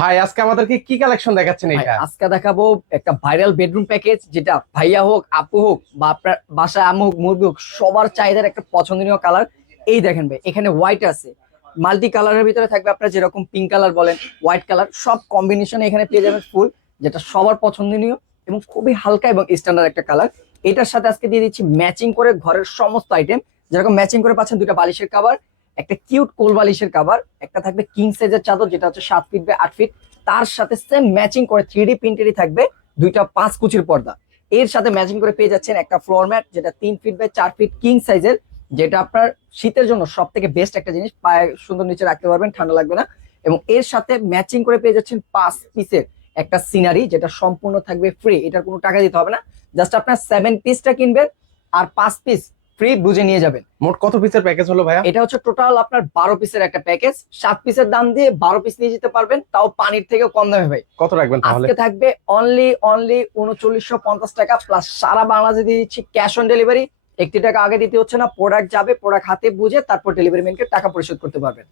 ভাই আজকে আমাদেরকে কি কালেকশন দেখাচ্ছেন ভাই, এটা? আজকে দেখাবো একটা ভাইরাল বেডরুম প্যাকেজ, যেটা ভাইয়া হোক আপু হোক বা আপনার বাসায় আম্মু হোক মুরগি হোক সবার চাহিদার একটা পছন্দনীয় কালার। এই দেখেন ভাই, এখানে হোয়াইট আছে, মাল্টি কালারের ভিতরে থাকবে আপনার যেরকম পিঙ্ক কালার বলেন, হোয়াইট কালার, সব কম্বিনেশন এখানে পেয়ে যাবেন ফুল, যেটা সবার পছন্দনীয় এবং খুবই হালকা এবং স্ট্যান্ডার্ড একটা কালার। এটার সাথে আজকে দিয়ে দিচ্ছি ম্যাচিং করে ঘরের সমস্ত আইটেম, যেরকম ম্যাচিং করে পাচ্ছেন দুইটা বালিশের কাভার, একটা কিউট কোল বালিশের কাভার, একটা থাকবে কিং সাইজের চাদর যেটা হচ্ছে 7 ফিট বাই 8 ফিট, তার সাথে সেম ম্যাচিং করে 3D প্রিন্টেরই থাকবে দুইটা 5 কুচির পর্দা। এর সাথে ম্যাচিং করে পেয়ে যাচ্ছেন একটা ফ্লোর ম্যাট যেটা 3 ফিট বাই 4 ফিট কিং সাইজের, যেটা আপনার শীতের জন্য সব থেকে বেস্ট একটা জিনিস, পায়ে সুন্দর নিচে রাখতে পারবেন, ঠান্ডা লাগবে না। এবং এর সাথে ম্যাচিং করে পেয়ে যাচ্ছেন 5 পিসের একটা সিনারি, যেটা সম্পূর্ণ থাকবে ফ্রি, এটার কোনো টাকা দিতে হবে না। জাস্ট আপনার 7 পিসটা কিনবেন আর 5 পিস ফ্রি বুঝে নিয়ে যাবেন। মোট কত পিসের প্যাকেজ হলো ভাইয়া? এটা হচ্ছে টোটাল আপনার 12 পিসের একটা প্যাকেজ, 7 পিসের দাম দিয়ে 12 পিস নিয়ে যেতে পারবেন, তাও পানির থেকে কম দামে ভাই। কত রাখবেন তাহলে? আজকে থাকবে অনলি অনলি 3950 টাকা, প্লাস সারা বাংলাদেশে দিয়ে দিচ্ছি ক্যাশ অন ডেলিভারি। 1 টাকা আগে দিতে হচ্ছে না, প্রোডাক্ট যাবে, প্রোডাক্ট হাতে বুঝে তারপর ডেলিভারি ম্যানকে টাকা পরিশোধ করতে পারবেন।